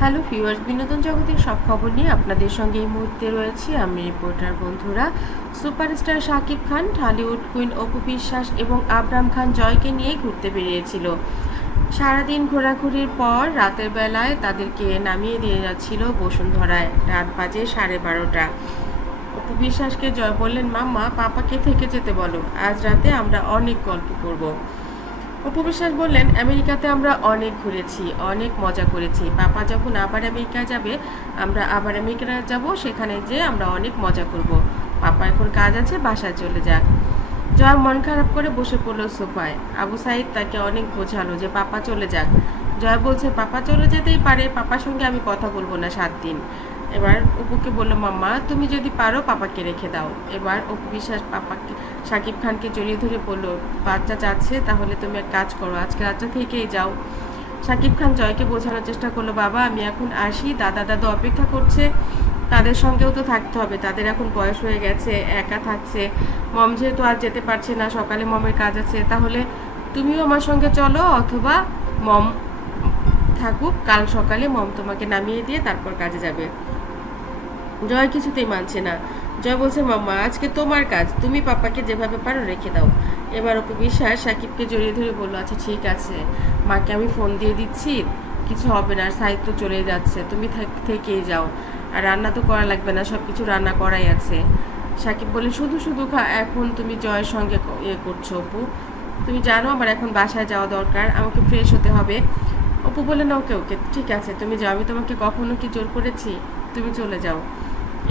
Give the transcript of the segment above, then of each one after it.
Hello viewers, বিনোদন জগতের সব খবর নিয়ে আপনাদের সঙ্গে এই মুহূর্তে রয়েছি আমি রিপোর্টার। বন্ধুরা, সুপারস্টার শাকিব খান ঢালিউড কুইন অপু বিশ্বাস এবং আবরাম খান জয়কে নিয়ে ঘুরতে বেরিয়েছিল। সারাদিন ঘোরাঘুরির পর রাতের বেলায় তাদেরকে নামিয়ে দিয়ে যাচ্ছিল বসুন্ধরায়। রাত বাজে 12:30। অপু বিশ্বাসকে জয় বললেন, মাম্মা পাপাকে থেকে যেতে বলো, আজ রাতে আমরা অনেক গল্প করব। অপু বিশ্বাস বললেন, আমেরিকাতে আমরা অনেক ঘুরেছি, অনেক মজা করেছি। পাপা যখন আবার আমেরিকা যাবে আমরা আবার আমেরিকা যাব, সেখানে যেয়ে আমরা অনেক মজা করব। পাপা এখন কাজ আছে, বাসায় চলে যাক। জয় মন খারাপ করে বসে পড়লো সোফায়। আবু সাইদ তাকে অনেক বোঝালো যে পাপা চলে যাক। জয় বলছে, পাপা চলে যেতেই পারে, পাপার সঙ্গে আমি কথা বলবো না 7 দিন। এবার অপুকে বলল, মাম্মা তুমি যদি পারো পাপাকে রেখে দাও। এবার অপু বিশ্বাস পাপাকে শাকিব খানকে জড়িয়ে ধরে বলল, বাচ্চা চাচ্ছে তাহলে তুমি এক কাজ করো, আজকে রাতটা থেকেই যাও। শাকিব খান জয়কে বোঝানোর চেষ্টা করলো, বাবা আমি এখন আসি, দাদা দাদু অপেক্ষা করছে, তাদের সঙ্গেও তো থাকতে হবে, তাদের এখন বয়স হয়ে গেছে, একা থাকছে। মম যেহেতু আর যেতে পারছে না, সকালে মমের কাজ আছে, তাহলে তুমিও আমার সঙ্গে চলো, অথবা মম থাকুক, কাল সকালে মম তোমাকে নামিয়ে দিয়ে তারপর কাজে যাবে। জয় কিছুতেই মানছে না। জয় বলছে, মাম্মা আজকে তোমার কাজ, তুমি পাপাকে যেভাবে পারো রেখে দাও। এবার অপু বিশ্বাস সাকিবকে জড়িয়ে ধরে বললো, আচ্ছা ঠিক আছে, মাকে আমি ফোন দিয়ে দিচ্ছি, কিছু হবে না, সাহিত্য চলে যাচ্ছে, তুমি থেকেই যাও, আর রান্না তো করা লাগবে না, সব কিছু রান্না করাই আছে। সাকিব বলে, শুধু শুধু এখন তুমি জয়ের সঙ্গে করছো অপু, তুমি জানো আমার এখন বাসায় যাওয়া দরকার, আমাকে ফ্রেশ হতে হবে। অপু বলে, না ওকে ওকে ঠিক আছে, তুমি যাও, আমি তোমাকে কখনো কি জোর করেছি, তুমি চলে যাও।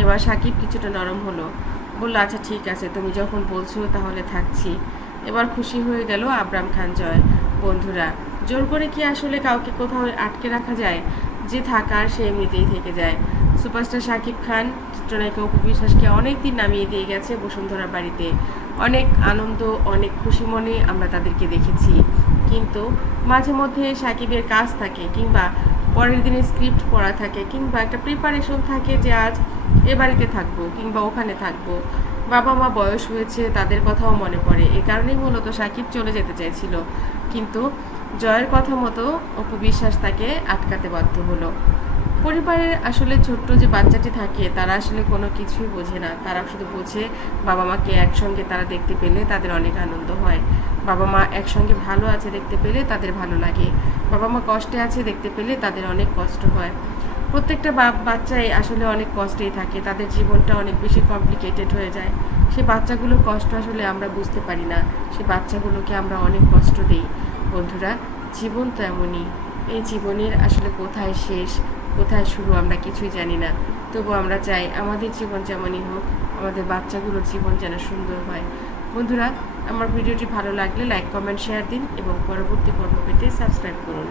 এবার সাকিব কিছুটা নরম হলো, বললো আচ্ছা ঠিক আছে, তুমি যখন বলছো তাহলে থাকছি। এবার খুশি হয়ে গেল আবরাম খান জয়। বন্ধুরা, জোর করে কি আসলে কাউকে কোথাও আটকে রাখা যায়? যে থাকার সে এমনিতেই থেকে যায়। সুপারস্টার শাকিব খান চিত্রনায়িকা অপু বিশ্বাসকে অনেকদিন নামিয়ে দিয়ে গেছে বসুন্ধরার বাড়িতে। অনেক আনন্দ, অনেক খুশি মনে আমরা তাদেরকে দেখেছি। কিন্তু মাঝে মধ্যে সাকিবের কাজ থাকে, কিংবা পরের দিনে স্ক্রিপ্ট পড়া থাকে, কিংবা একটা প্রিপারেশন থাকে যে আজ এ বাড়িতে থাকবো কিংবা ওখানে থাকবো। বাবা মা বয়স হয়েছে, তাদের কথাও মনে পড়ে। এ কারণেই মূলত সাকিব চলে যেতে চাইছিল, কিন্তু জয়ের কথা মতো অপু বিশ্বাস তাকে আটকাতে বাধ্য হলো। পরিবারের আসলে ছোট্ট যে বাচ্চাটি থাকে, তারা আসলে কোনো কিছুই বোঝে না, তারা শুধু বোঝে বাবা মাকে একসঙ্গে তারা দেখতে পেলে তাদের অনেক আনন্দ হয়, বাবা মা একসঙ্গে ভালো আছে দেখতে পেলে তাদের ভালো লাগে, বাবা মা কষ্টে আছে দেখতে পেলে তাদের অনেক কষ্ট হয়। প্রত্যেকটা বাচ্চাই আসলে অনেক কষ্টেই থাকে, তাদের জীবনটা অনেক বেশি কমপ্লিকেটেড হয়ে যায়। সে বাচ্চাগুলোর কষ্ট আসলে আমরা বুঝতে পারি না, সে বাচ্চাগুলোকে আমরা অনেক কষ্ট দিই। বন্ধুরা, জীবন তো এমনই, এই জীবনের আসলে কোথায় শেষ কোথায় শুরু আমরা কিছুই জানি না। তবু আমরা চাই আমাদের জীবন যেমনই হোক, আমাদের বাচ্চাগুলোর জীবন যেন সুন্দর হয়। বন্ধুরা, আমার ভিডিওটি ভালো লাগলে লাইক কমেন্ট শেয়ার দিন এবং পরবর্তী পর্ব পেতে সাবস্ক্রাইব করুন।